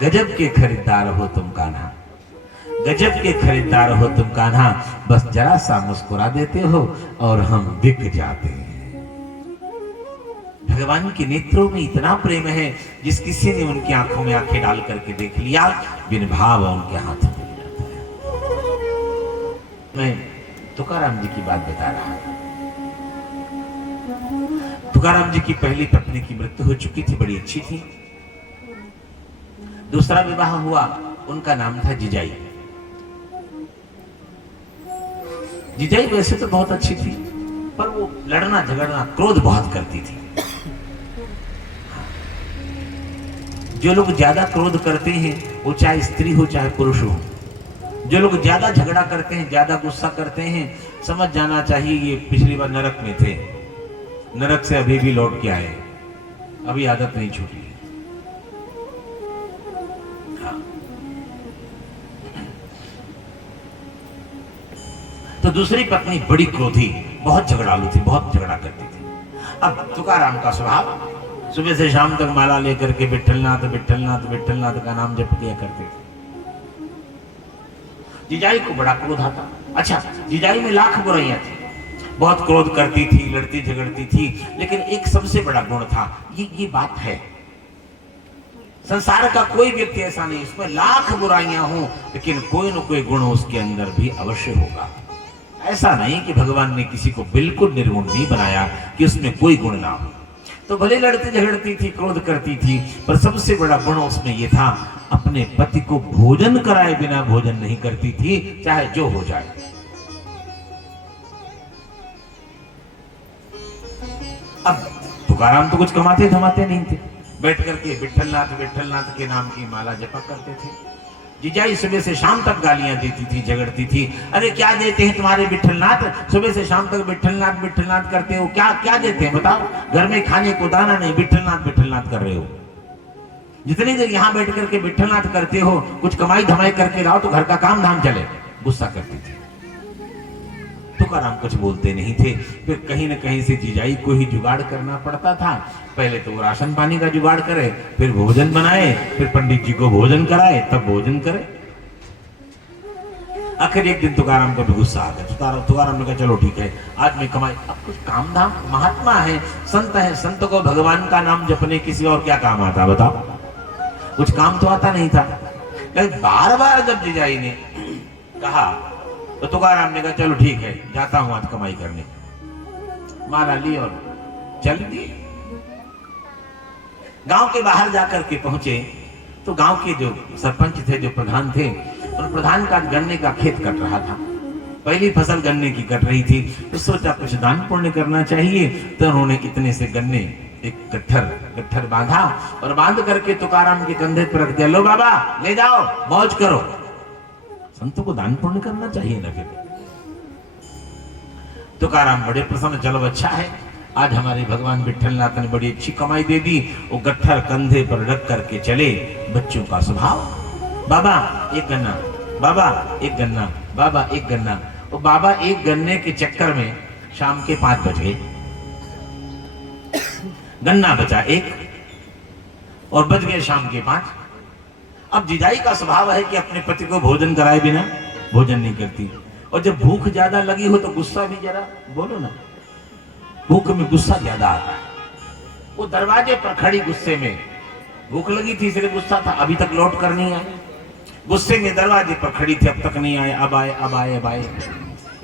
गजब के खरीदार हो तुम कान्हा, गजब के खरीदार हो तुम कान्हा, बस जरा सा मुस्कुरा देते हो और हम बिक जाते हैं। भगवान के नेत्रों में इतना प्रेम है, जिस किसी ने उनकी आंखों में आंखें डाल करके देख लिया, बिन भाव उनके हाथों में गिर जाता है। मैं तुकाराम जी की बात बता रहा था। तुकाराम जी की पहली पत्नी की मृत्यु हो चुकी थी, बड़ी अच्छी थी। दूसरा विवाह हुआ, उनका नाम था जिजाई। जिजाई वैसे तो बहुत अच्छी थी, पर वो लड़ना झगड़ना, क्रोध बहुत करती थी। जो लोग ज्यादा क्रोध करते हैं, वो चाहे स्त्री हो चाहे पुरुष हो, जो लोग ज्यादा झगड़ा करते हैं, ज्यादा गुस्सा करते हैं, समझ जाना चाहिए ये पिछली बार नरक में थे, नरक से अभी भी लौट के आए, अभी आदत नहीं छूटी। हाँ। तो दूसरी पत्नी बड़ी क्रोधी, बहुत झगड़ालू थी, बहुत झगड़ा करती थी। अब तुकाराम का स्वभाव, सुबह से शाम तक माला लेकर के विट्ठलनाथ विट्ठलनाथ विट्ठलनाथ का नाम जप किया करते थे। जिजाई को बड़ा क्रोध आता। अच्छा, जिजाई में लाख बुराइयां थी, बहुत क्रोध करती थी, लड़ती झगड़ती थी, लेकिन एक सबसे बड़ा गुण था, ये बात है, संसार का कोई व्यक्ति ऐसा नहीं, उसमें लाख बुराइयां हों, लेकिन कोई न कोई गुण उसके अंदर भी अवश्य होगा। ऐसा नहीं कि भगवान ने किसी को बिल्कुल निर्गुण नहीं बनाया कि उसमें कोई गुण ना हो। तो भले लड़ती झगड़ती थी, क्रोध करती थी, पर सबसे बड़ा गुण उसमें यह था, अपने पति को भोजन कराए बिना भोजन नहीं करती थी, चाहे जो हो जाए। अब तुकाराम तो कुछ कमाते धमाते नहीं थे, बैठ करके विट्ठलनाथ विट्ठलनाथ के नाम की माला जपा करते थे। जिजाई सुबह से शाम तक गालियां देती थी, झगड़ती थी। अरे क्या देते हैं तुम्हारे विट्ठलनाथ, सुबह से शाम तक विट्ठलनाथ विट्ठलनाथ करते हो, क्या क्या देते हैं बताओ, घर में खाने को दाना नहीं, विट्ठलनाथ विट्ठलनाथ कर रहे हो। जितनी देर यहाँ बैठ करके विट्ठलनाथ करते हो, कुछ कमाई धमाई करके लाओ तो घर का काम धाम चले। गुस्सा करती थी। तुकाराम कुछ बोलते नहीं थे। फिर कहीं न कहीं से जिजाई को ही जुगाड़ करना पड़ता था। पहले तो वो राशन पानी का जुगाड़ करे, फिर भोजन बनाए, फिर पंडित जी को भोजन कराए, तब भोजन करे। आखिर एक दिन तुकाराम को भी गुस्सा आ गया। तुकाराम ने कहा चलो ठीक है, आज मैं कमाई, अब कुछ काम धाम, महात्मा है, संत है, संत को भगवान का नाम जपने किसी और क्या काम आता बताओ, कुछ काम तो आता नहीं था। लेकिन बार बार जब जिजाई ने कहा तो तुकाराम ने कहा चलो ठीक है, जाता हूं आज कमाई करने। माला ली और चल दिए। गांव के बाहर जाकर के पहुंचे तो गांव के जो सरपंच थे, जो प्रधान थे, और प्रधान का गन्ने का खेत कट रहा था। पहली फसल गन्ने की कट रही थी, तो सोचा कुछ दान पुण्य करना चाहिए। तो उन्होंने इतने से गन्ने एक गट्ठर बांधा और बांध करके तुकाराम के कंधे पर रख दिया, लो बाबा ले जाओ, मौज करो। संतों को दान पुण्य करना चाहिए ना। फिर तुकाराम बड़े प्रसन्न, चलो अच्छा है, आज हमारे भगवान विट्ठलनाथ ने बड़ी अच्छी कमाई दे दी। वो गट्ठर कंधे पर रख करके चले। बच्चों का स्वभाव, बाबा एक गन्ना, बाबा एक गन्ना, बाबा एक गन्ना। वो बाबा एक गन्ने के चक्कर में शाम के 5 बज गए। गन्ना बचा एक और बज गए शाम के 5। अब जिजाई का स्वभाव है कि अपने पति को भोजन कराए बिना भोजन नहीं करती। और जब भूख ज्यादा लगी हो तो गुस्सा भी जरा बोलो ना, भूख में गुस्सा ज्यादा आता है। वो दरवाजे पर खड़ी गुस्से में, भूख लगी थी इसलिए गुस्सा था, अभी तक लौट कर नहीं आए। गुस्से में दरवाजे पर खड़ी थी, अब तक नहीं आए, अब आए अब आए अब आए।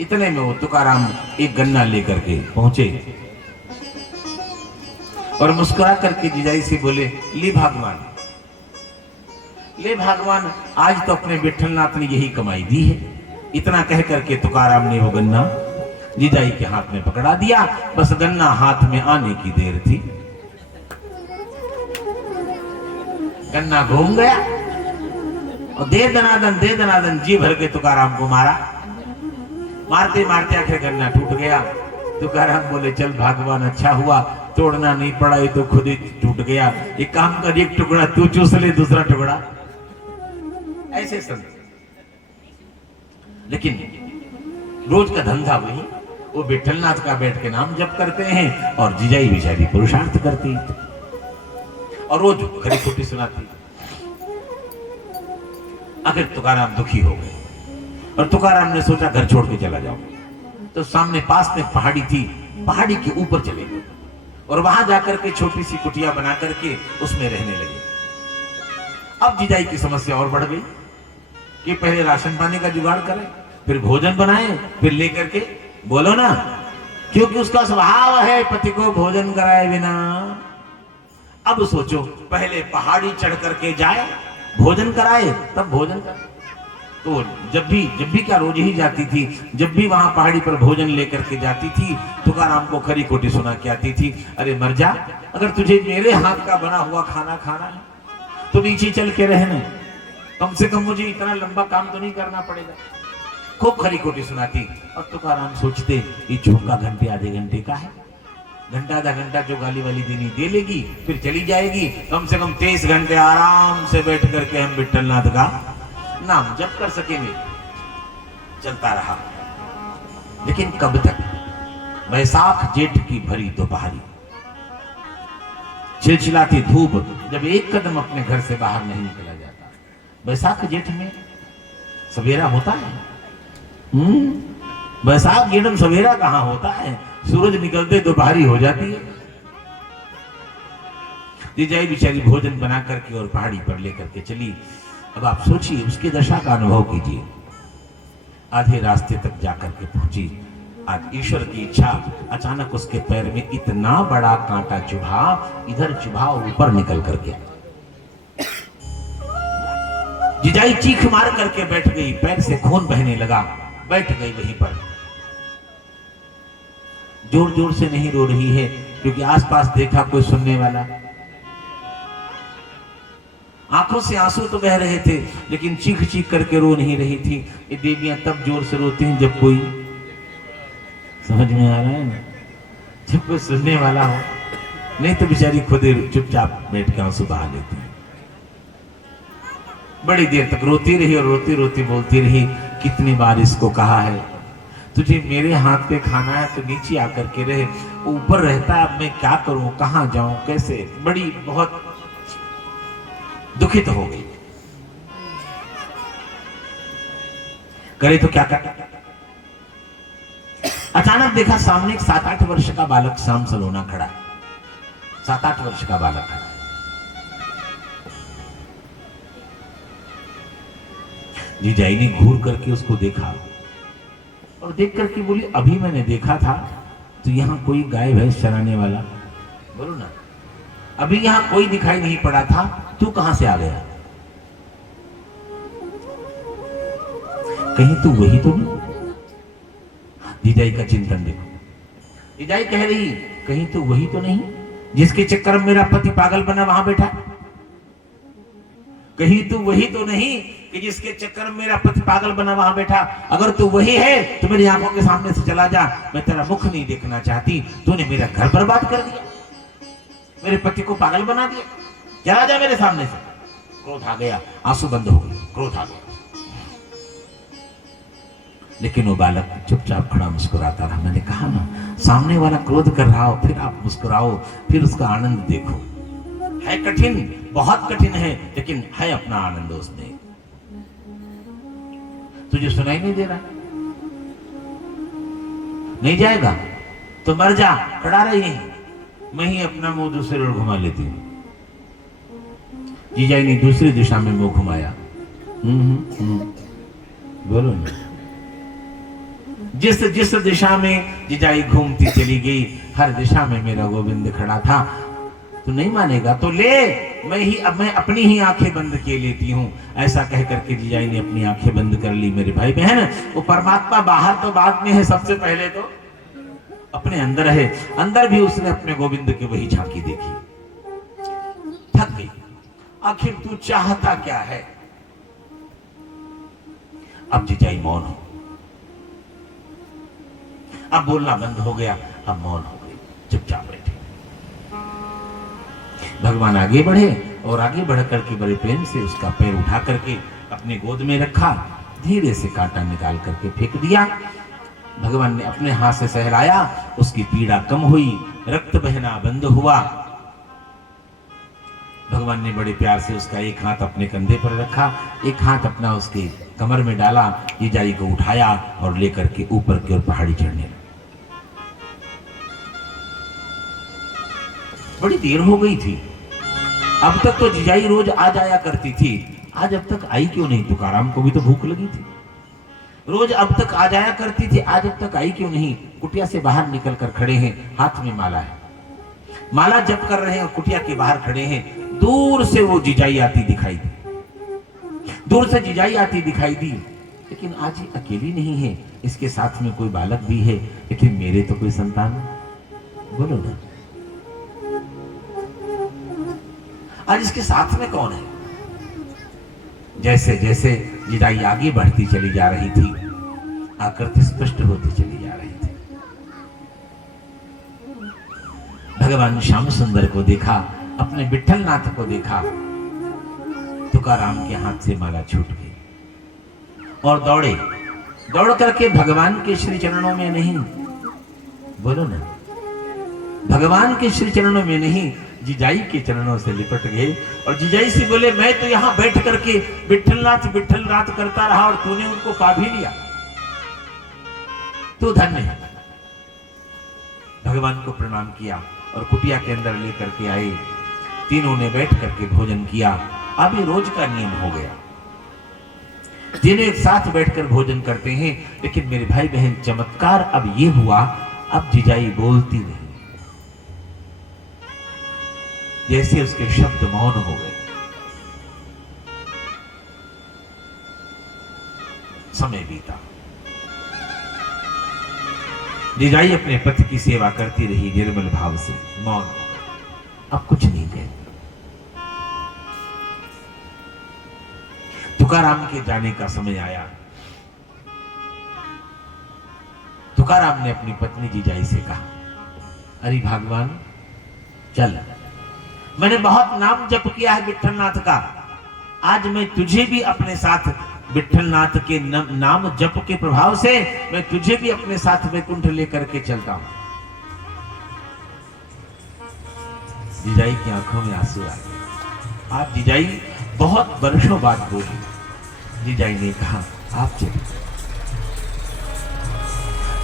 इतने में वो तुकाराम एक गन्ना लेकर के पहुंचे और मुस्कुरा करके जिजाई से बोले, ली भगवान, ले भगवान, आज तो अपने विट्ठलनाथ ने यही कमाई दी है। इतना कह करके तुकाराम ने वो गन्ना जिजाई के हाथ में पकड़ा दिया। बस गन्ना हाथ में आने की देर थी, गन्ना घूम गया और दे दनादन जी भर के तुकाराम को मारा। मारते मारते आखिर गन्ना टूट गया। तुकाराम बोले, चल भगवान अच्छा हुआ, तोड़ना नहीं पड़ा, ये तो खुद ही टूट गया। एक काम कर, एक टुकड़ा तू चूस ले, दूसरा टुकड़ा। ऐसे संत, लेकिन रोज का धंधा वही, वो विट्ठलनाथ का बैठ के नाम जप करते हैं और जिजाई बेचारी पुरुषार्थ करती और रोज खरी खोटी सुनाती। आखिर तुकाराम दुखी हो गए और तुकाराम ने सोचा घर छोड़ के चला जाओ। तो सामने पास में पहाड़ी थी, पहाड़ी के ऊपर चले गए और वहां जाकर के छोटी सी कुटिया बना करके उसमें रहने लगे। अब जिजाई की समस्या और बढ़ गई कि पहले राशन पानी का जुगाड़ करें, फिर भोजन बनाए, फिर लेकर के बोलो ना, क्योंकि उसका स्वभाव है पति को भोजन कराए बिना। अब सोचो, पहले पहाड़ी चढ़ करके जाए, भोजन कराए, तब भोजन कराए। तो जब भी क्या रोज ही जाती थी, जब भी वहां पहाड़ी पर भोजन लेकर के जाती थी, तुकाराम को खरी खोटी सुना के आती थी, अरे मर जा, अगर तुझे मेरे हाथ का बना हुआ खाना खाना है तो नीचे चल के रहना, कम से कम मुझे इतना लंबा काम तो नहीं करना पड़ेगा। खूब खरी खोटी सुनाती। और तुकाराम सोचते ये झोंका घंटे आधे घंटे का है, घंटा आधा घंटा जो गाली वाली देनी दे लेगी, फिर चली जाएगी, कम से कम 23 घंटे आराम से बैठ करके हम विट्ठलनाथ का नाम जप कर सकेंगे। चलता रहा, लेकिन कब तक? वैसाख जेठ की भरी दोपहरी, चिलचिलाती धूप, जब एक कदम अपने घर से बाहर नहीं निकला जाता। वैसाख जेठ में सवेरा होता है? वैसाख जेठ में सवेरा कहां होता है? सूरज निकलते दोपहरी हो जाती है। जिजाई बेचारी भोजन बना करके और पहाड़ी पर लेकर के चली। अब आप सोचिए, उसकी दशा का अनुभव कीजिए। आधे रास्ते तक जाकर के पहुंची, आज ईश्वर की इच्छा, अचानक उसके पैर में इतना बड़ा कांटा चुभा, इधर चुभा और ऊपर निकल करके। जिजाई चीख मार करके बैठ गई, पैर से खून बहने लगा, बैठ गई वहीं पर। जोर जोर से नहीं रो रही है, क्योंकि आसपास देखा कोई सुनने वाला। आंखों से आंसू तो बह रहे थे, लेकिन चीख चीख करके रो नहीं रही थी। ये देवियां तब जोर से रोती हैं जब कोई, समझ में आ रहा है ना, जब कोई सुनने वाला हो, नहीं तो बेचारी खुद चुपचाप बैठ के आंसू बहा लेती है। बड़ी देर तक रोती रही और रोती रोती बोलती रही, कितनी बार इसको कहा है तुझे मेरे हाथ पे खाना है तो नीचे आकर के रहे, ऊपर रहता है, अब मैं क्या करूं, कहां जाऊं, कैसे। बड़ी बहुत दुखित हो गई, करे तो क्या कर। अचानक देखा सामने एक 7-8 वर्ष का बालक शाम सलोना खड़ा है। 7-8 वर्ष का बालक खड़ा है। जिजाई ने घूर करके उसको देखा और देख करके बोली, अभी मैंने देखा था तो यहां कोई गाय भैंस चराने वाला, बोलो ना, अभी यहां कोई दिखाई नहीं पड़ा था, तू कहां से आ गया? कहीं तू वही तो नहीं? जिजाई का चिंतन देखो। जिजाई कह रही, कहीं तू वही तो नहीं जिसके चक्कर में मेरा पति पागल बना वहां बैठा? कहीं तू वही तो नहीं कि जिसके चक्कर में मेरा पति पागल बना वहां बैठा? अगर तू वही है तो मेरी आंखों के सामने से चला जा, मैं तेरा मुख नहीं देखना चाहती। तूने मेरा घर बर्बाद कर दिया, मेरे पति को पागल बना दिया, चला जा मेरे सामने से। क्रोध आ गया, आंसू बंद हो गए, क्रोध आ गया। लेकिन वो बालक चुपचाप खड़ा मुस्कुराता रहा। मैंने कहा ना, सामने वाला क्रोध कर रहा हो, फिर आप मुस्कुराओ, फिर उसका आनंद देखो। है कठिन, बहुत कठिन है, लेकिन है अपना आनंद उसमें। तुझे सुनाई नहीं दे रहा? नहीं जाएगा तो मर जा, खड़ा रही, मैं ही अपना मुंह दूसरे ओर घुमा लेती हूं। जीजाई ने दूसरी दिशा में मुंह घुमाया। बोलो ना। जिस जिस दिशा में जिजाई घूमती चली गई, हर दिशा में मेरा गोविंद खड़ा था। तू नहीं मानेगा तो ले, मैं अपनी ही आंखें बंद किए लेती हूँ। ऐसा कह करके जिजाई ने अपनी आंखें बंद कर ली। मेरे भाई बहन, वो परमात्मा बाहर तो बाद में है, सबसे पहले तो अपने अंदर है। अंदर भी उसने अपने गोविंद की वही झांकी देखी। थक गई, आखिर तू चाहता क्या है? अब जिजाई मौन हो, अब बोलना बंद हो गया, अब मौन हो गई, चुपचाप बैठे। भगवान आगे बढ़े और आगे बढ़ करके बड़े प्रेम से उसका पैर उठा करके अपने गोद में रखा, धीरे से कांटा निकाल करके फेंक दिया। भगवान ने अपने हाथ से सहलाया, उसकी पीड़ा कम हुई, रक्त बहना बंद हुआ। भगवान ने बड़े प्यार से उसका एक हाथ अपने कंधे पर रखा, एक हाथ अपना उसके कमर में डाला, जीजाई को उठाया और लेकर के ऊपर की ओर पहाड़ी चढ़ने लगा। बड़ी देर हो गई थी, अब तक तो जीजाई रोज आ जाया करती थी, आज अब तक आई क्यों नहीं? तुकाराम को भी तो भूख लगी थी। रोज अब तक आ जाया करती थी, आज अब तक आई क्यों नहीं? कुटिया से बाहर निकल कर खड़े हैं, हाथ में माला है, माला जप कर रहे हैं, कुटिया के बाहर खड़े हैं। दूर से वो जीजाई आती दिखाई दी, दूर से जीजाई आती दिखाई दी, लेकिन आज ये अकेली नहीं है, इसके साथ में कोई बालक भी है, लेकिन मेरे तो कोई संतान, बोलो ना, आज इसके साथ में कौन है? जैसे जैसे जीजाई आगे बढ़ती चली जा रही थी, आकृति स्पष्ट होती चली जा रही थी। भगवान श्याम सुंदर को देखा, अपने विठल नाथ को देखा, तुकाराम के हाथ से माला छूट गई और दौड़े, दौड़ करके भगवान के श्री चरणों में नहीं, बोलो ना, भगवान के श्री चरणों में नहीं, जीजाई के चरणों से लिपट गए और जीजाई से बोले, मैं तो यहां बैठ करके विठल नाथ करता रहा और तूने उनको पा भी लिया, तू धन्य है। भगवान को प्रणाम किया और कुटिया के अंदर लेकर के आए, तीनों ने बैठ करके भोजन किया। अब ये रोज का नियम हो गया, तीनों एक साथ बैठकर भोजन करते हैं, लेकिन मेरे भाई बहन चमत्कार अब ये हुआ, अब जीजाई बोलती नहीं, जैसे उसके शब्द मौन हो गए। समय बीता, जीजाई अपने पति की सेवा करती रही निर्मल भाव से, मौन हो गए, अब कुछ नहीं कहती। तुकाराम के जाने का समय आया, तुकाराम ने अपनी पत्नी जीजाई से कहा, अरे भगवान चल, मैंने बहुत नाम जप किया है विठल नाथ का, आज मैं तुझे भी अपने साथ विठल नाथ के नाम जप के प्रभाव से मैं तुझे भी अपने साथ वैकुंठ लेकर के चलता हूं। जीजाई की आंखों में आंसू आ गए। आज जीजाई बहुत वर्षों बाद बोली। जीजाई ने कहा, आप चलिए।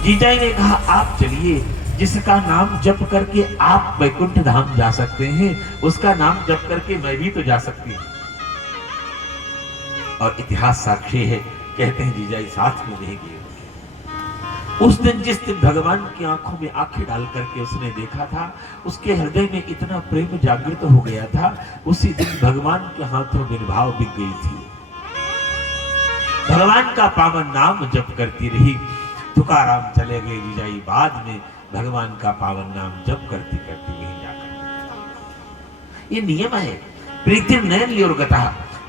जीजाई ने कहा, आप चलिए, जिसका नाम जप करके आप वैकुंठ धाम जा सकते हैं, उसका नाम जप करके मैं भी तो जा सकती हूं। और इतिहास साक्षी है, कहते हैं जीजाई साथ में रह गए। उस दिन जिस दिन भगवान की आंखों में आंखें डाल करके उसने देखा था, उसके हृदय में इतना प्रेम जागृत हो गया था, उसी दिन भगवान के हाथों निर्भाव बिक गई थी। भगवान का पावन नाम जप करती रही। तुकाराम चले गए, जीजाई बाद में भगवान का पावन नाम जप करती करती वहीं जाकर। ये नियम है, प्रीति नयन लियोर्गतः।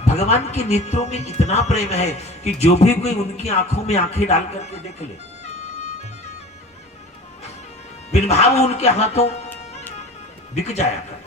भगवान के नेत्रों में इतना प्रेम है कि जो भी कोई उनकी आंखों में आंखें डाल करके देख ले, बिन भाव उनके हाथों बिक जाया कर।